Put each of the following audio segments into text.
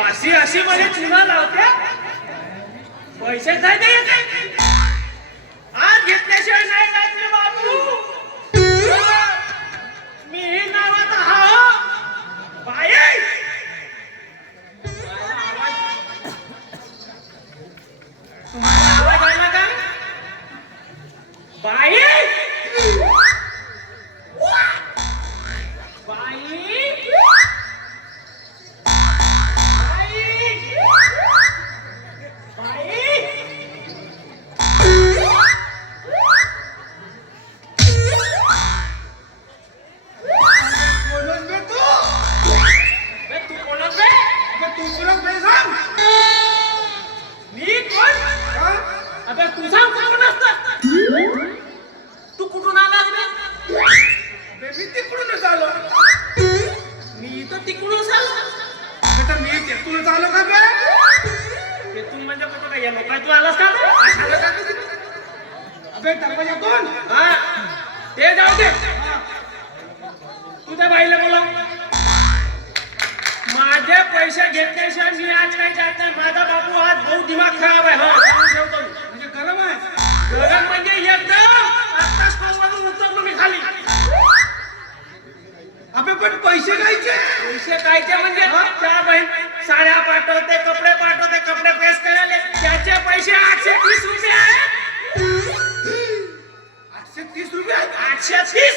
अशी अशी मध्ये चुना लावते पैसे काय द्यायचे आज घेतल्याशिवाय नाही जात रे बाबू मी हे नावात हा बाई तुम्हाला आवाज आला का बाई ते जाऊ दे तुझ्या बाईला बोला माझे पैसे घेतल्याशिवाय मी आज काही जात नाही माझा बाबू आज बहुत दिमाग खराब आहे ठेवतो म्हणजे गरम आहे गरम म्हणजे एकदम आत्ताच पासून उतरलो मी खाली अबे पण पैसे कायचे म्हणजे त्या बहीण साड्या पाठवते कपडे प्रेस करायला त्याचे पैसे 830 रुपये आहेत 830 रुपये 830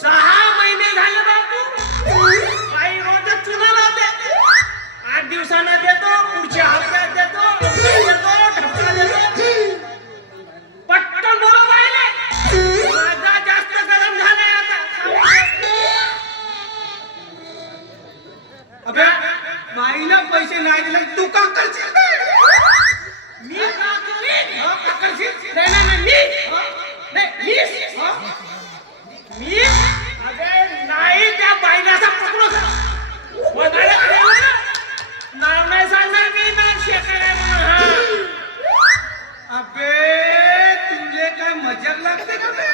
6 महिने झाले बापू काही रोजच चुना लावते 8 दिवसांना देतो पुढच्या हप्त्यात देतो ठप्पा देतो पटकन बोला पाहिले माझा जास्त गरम झालाय आता अबे बाईला पैसे नाही दिले तू का करशील मी का करशील मी अबे नाही त्या बाईनाचा पकडू नाव नाही सांगणार मी ना शेकडे अबे तुले काय मजाक लागते का बे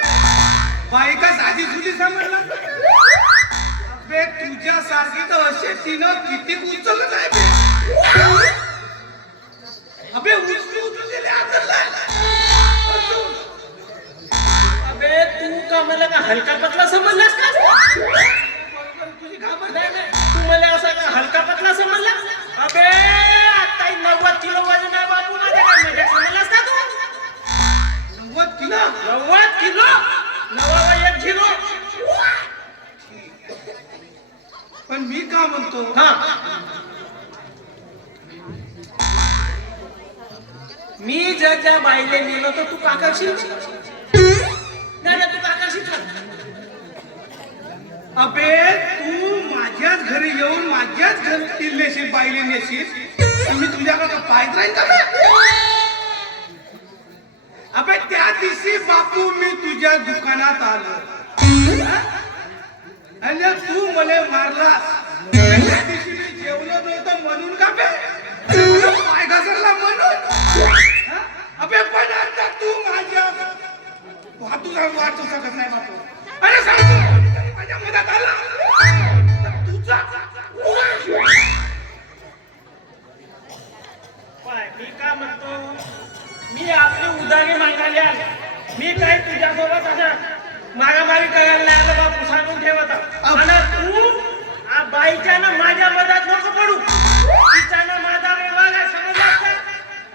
बाई का साधी सुधी समजला अबे तुझ्या सारखी तर असे तिनं किती उचलत आहे बे अबे उचलू दिले आदरला अबे तू का मला का हलका पतला समजलास का तुझी घाबर नाही तू मला असा का हलका पतला समजला अबे आता 90 किलो वजन आहे बापू माझ्या काय मजा समजलास का तू 90 किलो 90 किलो 91 किलो पण मी का म्हणतो हा मी जर त्या बाईले नेलो तर तू का करशील नाही तू का करशील अबे तू माझ्याच घरी येऊन माझ्याच घर किल्लेशील बाईले नेशील तुम्ही तुझ्याकडे पाहत राहील का अबे त्या दिवशी बापू मी तुझ्या दुकानात आलो आणि तू मला मारलास त्या दिवशी मी जेवलो नव्हतं म्हणून का बे पाय घसरला म्हणून अबे पण आता तू माझ्या तुझा वाटू शकत नाही बापू अरे सांगतो माझ्या मदत आला तुझा मी का म्हणतो मी आपली उदारी मागायला आले मी काही तुझ्यासोबत असं मागामागी करायला नाही आलं बापू सांगून ठेवत आणि तू बाईच्यानं माझ्या मदत नको पडू तिच्यानं माझा व्यवहार आहे समजला का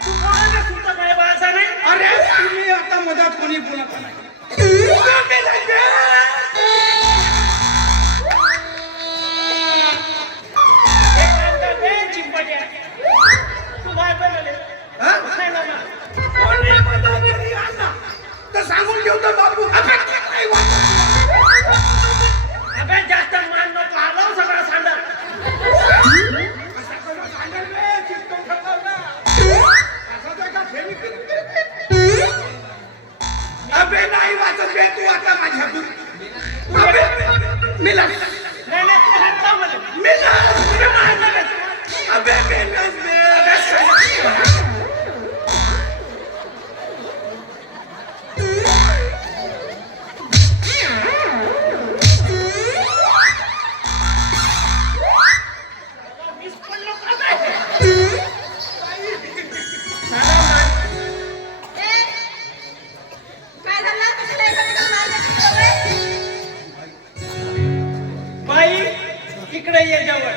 तू कोणाला सुटत आहे बा असं नाही अरे तुम्ही आता मदत कोणी बोलत नाही सांगून ठेवतो बापू अबे जास्त मान नको हलव सगळं सांडल अबे नाही वाचत बे तू आता माझ्यातून मिला नाही तू हात लाव मला मिला अबे इकडे ये जवळ.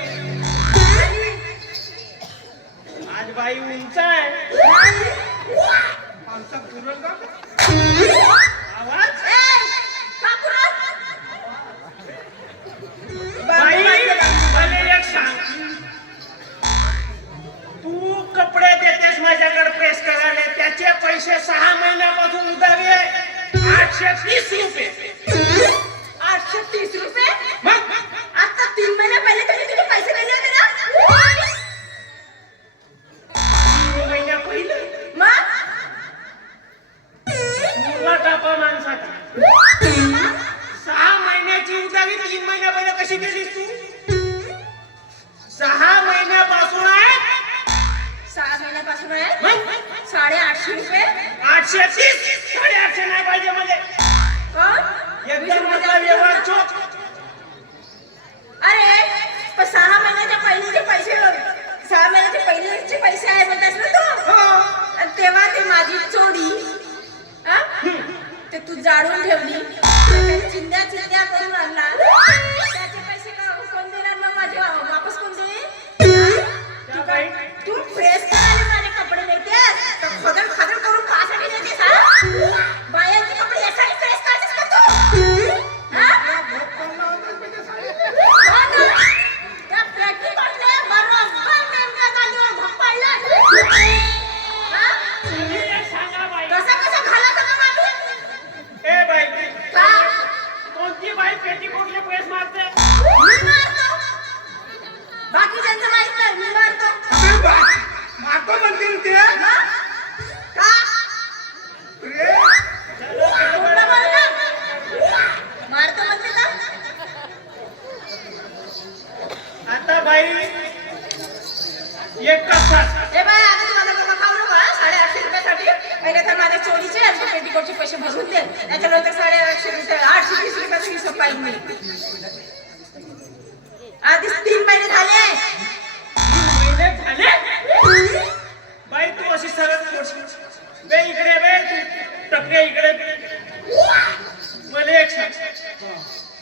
आज बाई उंच आहे. आमचा पुरण का आवाज बाई मला एक सांग, तू कपडे देतेस माझ्याकडे प्रेस करायला, त्याचे पैसे 6 महिन्यापासून उधारी आहे 830 रुपये. 830 रुपये? मग आता 3 महिने पहिले तरी तुम्ही पैसे दिले होते ना? 3 महिन्या पहिले मग? मुला टापा माणसाचा. 6 महिन्याची उधारी 3 महिन्या पहिले कशी केलीस तू? 6 महिन्यापासून आहे 6 महिन्यापासून आहे मग 850 रुपये. 830. 850 नाही पाहिजे मध्ये. कोण? एकदम मधला व्यवहार चोख. अरे पण 6 महिन्याच्या पहिलेचे पैसे 6 महिन्याचे पहिलेचे पैसे आहे म्हणतास ना तू? हो. आणि तेव्हा ते माझी चोरी हा? ते तू जाळून ठेवली, त्याच्या चिंध्या चिंध्या करून आणला, त्याचे पैसे कोण देणार मग? माझे वापस कोण देईल? त्या बाई तू प्रेस करायला माझे कपडे देतेस तर खदर खदर करून कासाठी देतेस हा? बायांचे कपडे यासाठी प्रेस करतेस का तू? हा? हा ना? त्या पेटीकोटले बरोबर नेमक्या जागेवर धप्पडला. हा? तुम्ही एक सांगा बाई. कसं घालायचं मग आम्ही? ए बाई का? कोणती बाई पेटीकोटले प्रेस मारते? मी मारतो. बाकीच्यांचं माहित नाही, मी मारतो. अबे मारतो म्हणतील ते हा? का? रे कोणला मारलं? मारतो म्हणते का? आता बाई एक तासात ए बाई, आता तू माझा डोका खाऊ नको हा? 850 रुपयासाठी पहिले तर माझ्या चोरीचे आणि पेटीकोटचे पैसे भरून दे. त्याच्यानंतर 850 रुपये 820 रुपयाचा हिशोब पाहिजे मी. आधीच 3 महिने झाले. 3 महिने झाले. बाई तू अशी सरळ पडशील. बे इकडे बे तू टपके इकडे. मला एक सांग,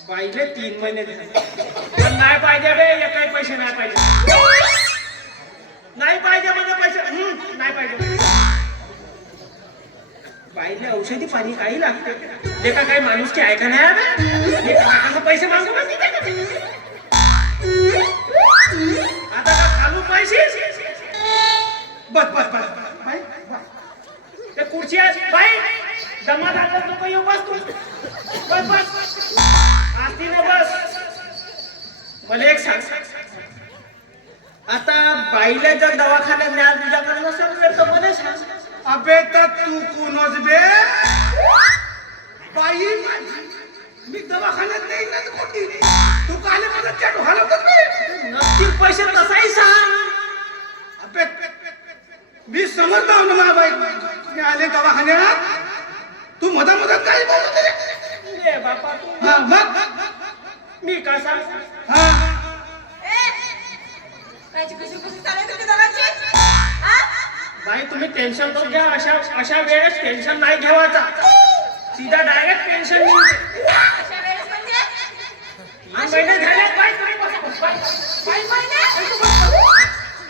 बाईले 3 महिने झाले पण नाही पाहिजे बे, एकही पैसे नाही पाहिजे. नाही पाहिजे म्हणजे पैसे नाही पाहिजे. बाईले औषधी पाणी काही लागते ते का काही माणूस की ऐका नाही बे. कसं पैसे मागू बे? आता का खालू पैसे बस बस बस बाई ते खुर्ची आहे बाई. जमा झालं नको येऊ. बस तू बस बस आस्ती ना बस. मला एक सांग, आता बाईला जर दवाखान्यात न्याल तुझ्याकडे नसेल तर मला सांग. अबे तर तू कोणच बे बाई माझी. मी दवाखान्यात नाही ना कोटी. तू काले मला चॅट घालवतो बे. नक्की पैसे तसाही सांग. अबे मी समजतो ना माझ्या बाई. मी आले दवाखान्यात, तू मधात काय बोलत रे? ए बापा तू हा मग मी का सांग. हा ए, कायची कुशी चालू आहे तुमच्या दोघांची? हा? बाई तुम्ही टेन्शन तो घ्या. अशा वेळेस टेन्शन नाही घ्यावाचा. सीधा डायरेक्ट टेन्शन मिळते. अशा वेळेस म्हणजे? 3 महिने झाले बाई. तुम्ही बस, बाई. 3 महिने?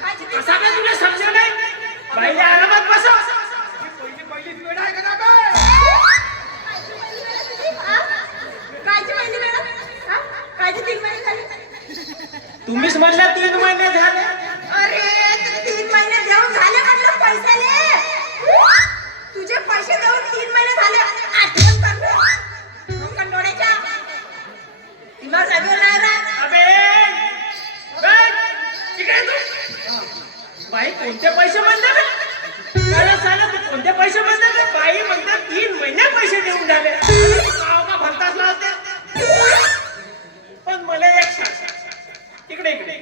कायची ती- कसा काय तुला समजा नाही? बाईला आरामात बसव. पहिली वेळ आहे का ना बे? कायची महिने मॅडम? हा? कायची 3 महिने झाले? तुम्हीच म्हणला 3 महिने झाले. अरे ते 3 महिने देऊन झाले म्हटलं पैशाले. तुझे पैसे देऊन 3 महिने झाले. आठवण कर मग कंडोळ्याच्या. दिमाग जागेवर नाही राहत. अबे बाई, इकडे तू. बाई कोणते पैसे म्हणते बे? त्याला सांगा तू कोणते पैसे म्हणते बे? बाई म्हणते 3 महिने पैसे देऊन झाले. गाव का भरताच लावते. पण मला एक सांग, इकडे इकडे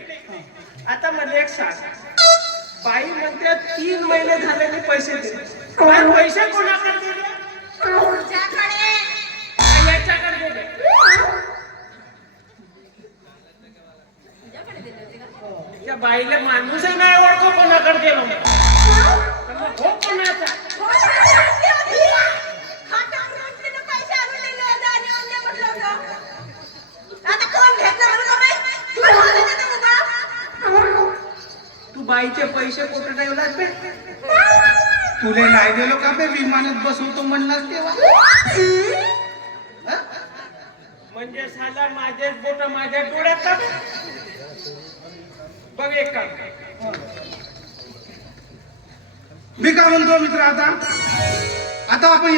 आता मला एक सांग, बाई म्हणते 3 महिने झाले मी पैसे दिले. पण पैसे कोणाकडे दिले? तुझ्याकडे. याच्याकडे दिले. तुझ्याकडे दिले होते का? त्या बाईला माणूसही नाही ओळखो कोणाकडे दिलं. तर मग हो कोणाचा? हो, तुझ्याकडे होती. खात्यावर रोटलीनं पैसे आणून दिले होते आणि आणले म्हटलं होतं. आता कोण घेतलं म्हणून का बाई? तू माईचे पैसे कुठे ठेवलात बे तुले नाही दिलो का बे विमानात बसवतो म्हणलास तेव्हा हा? म्हणजे साला माझे बोट माझ्या डोळ्यात का? बघ एक काम मी काय म्हणतो मित्र आता आपण